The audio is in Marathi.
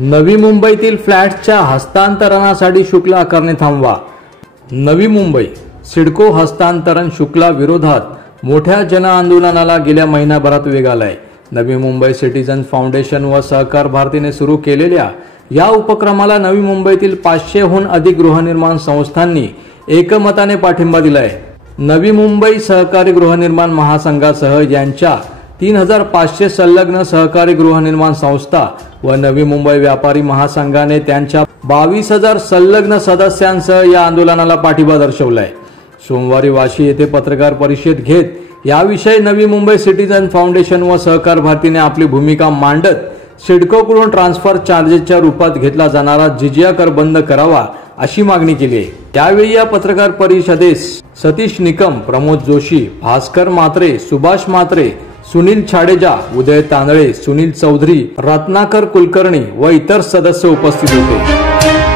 नवी मुंबईतील फ्लॅट्सच्या हस्तांतरणासाठी शुल्क आकारणे थांबवा। नवी मुंबई सिडको हस्तांतरण शुल्काविरोधात मोठ्या जनआंदोलनाला गेल्या महिनाभरात वेग आलाय। नवी मुंबई सिटीजन फाउंडेशन व सहकार भारतीने सुरू केलेल्या या उपक्रमाला नवी मुंबईतील 500हून अधिक गृहनिर्माण संस्थांनी एकमताने पाठिंबा दिलाय। नवी मुंबई सहकारी गृहनिर्माण महासंघासह यांच्या 3500 संलग्न सहकारी गृहनिर्माण संस्था व नवी मुंबई व्यापारी महासंघाने त्यांच्या 22,000 संलग्न सदस्यांसह या आंदोलनाला पाठिंबा दर्शवलाय। सोमवारी वाशी येथे पत्रकार परिषद घेत याविषयी नवी मुंबई सिटीजन फाउंडेशन व सहकार भारतीने आपली भूमिका मांडत सिडकोकडून ट्रान्सफर चार्जेसच्या रूपात घेतला जाणारा जिजिया कर बंद करावा अशी मागणी केली आहे। त्यावेळी या पत्रकार परिषदेस सतीश निकम, प्रमोद जोशी, भास्कर मात्रे, सुभाष मात्रे, सुनील छाडेजा, उदय तांदळे, सुनील चौधरी, रत्नाकर कुलकर्णी व इतर सदस्य उपस्थित होते।